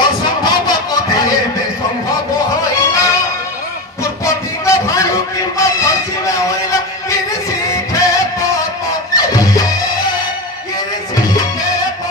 অসম্ভব কথা এবে সম্ভব হইলা পূর্বদিগ ভালু কিংবা পশ্চিমে হইলা কিরিশি ক্ষেপ কিরিশি ক্ষেপ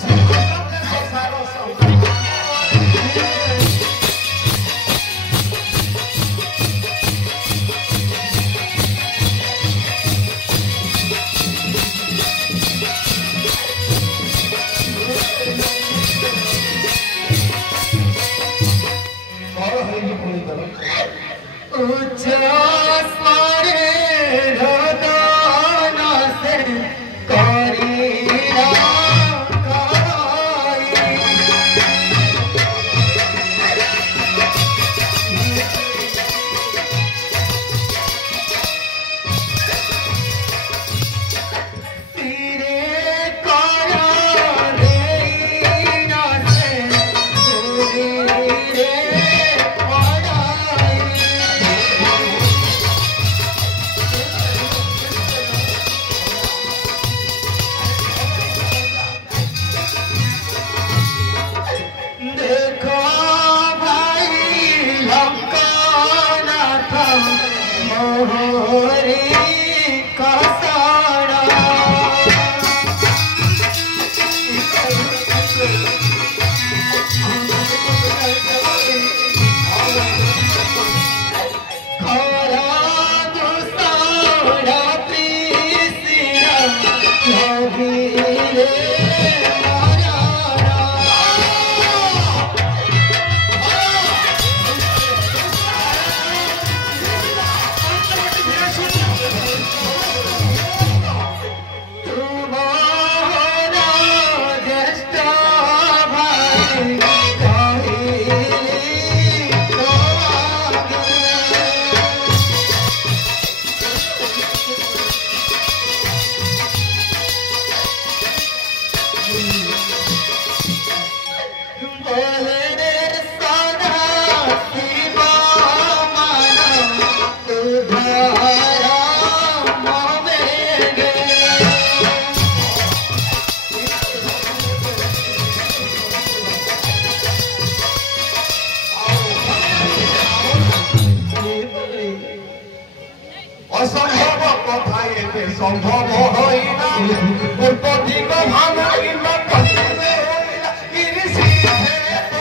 সংসার সংসার অসম্ভব কথা এতে সম্ভব হইলা পূর্বদিগ ভালু কিংবা পশ্চিমে হইলা কিরিশি ক্ষেপ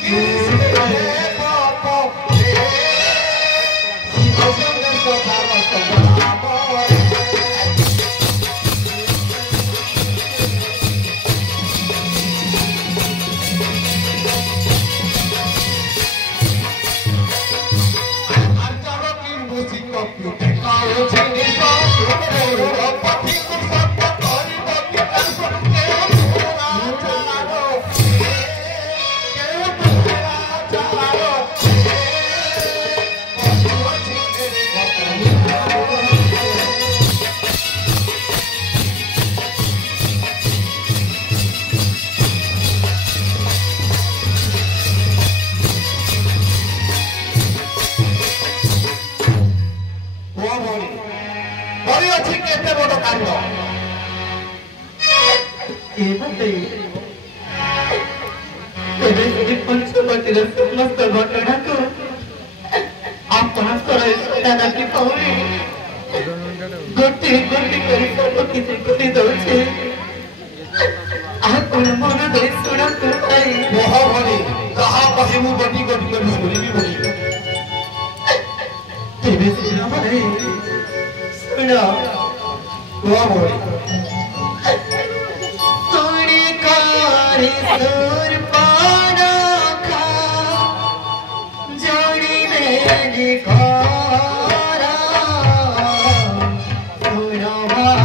কিরিশি ক্ষেপ समस्त घटना को गोटे गोटे कर सब किसी गोटे दौड़े ଆପଣ ମନ ଦେଇ ଶୁଣନ୍ତୁ ଭାଇ କହ ଭଳି କାହା କହିବୁ ଗୋଟି ଗୋଟି କରି ଶୁଣିବି ଭଳି ତେବେ ଶୁଣ ଭାଇ ଶୁଣ କୁହ ଭଳି ଶୁଣି କରି ସୁର ପାଣ ଖା ଯୋଡ଼ିଲେ ଘରା ଶୁଣ ଭାଇ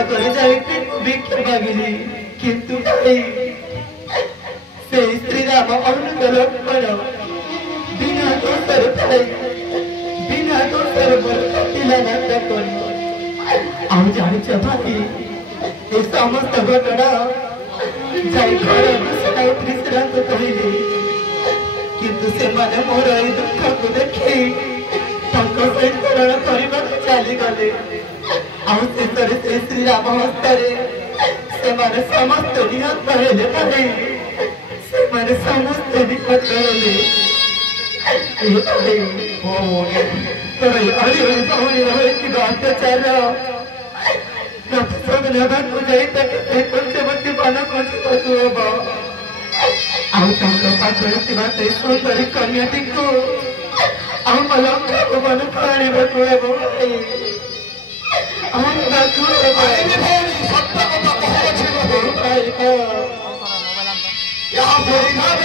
पाखरे जाइए भिक्षा मागिली किंतु भाई से श्री राम अनुकूल करो बिना दोषर भाई बिना दोषर पिलाना करो आउ जानिछ भाई ए समस्त घटना जाई घर सुनाई त्रिश्रांत कहले किंतु से माने मोर ए दुख को देखि तंक संतरण करबा चली गले आउ शेषरे से श्री राम हस्तरे से माने समस्त निहत हेले भाई से माने समस्त निहत हेले ए भाई ओ तोरे अरे बाहुली रहे कि बात चालो ना सब लेबार को जाई तक से कोचे बच्चे पाना कोचे तो बा आउ तंक पाखरे थिबा से सुंदर कन्याटी को आउ मलंग को मन प्राणी बतुए बोले आउ बाकु आईने भौरी सत्य कथा कहले छिलो यहाँ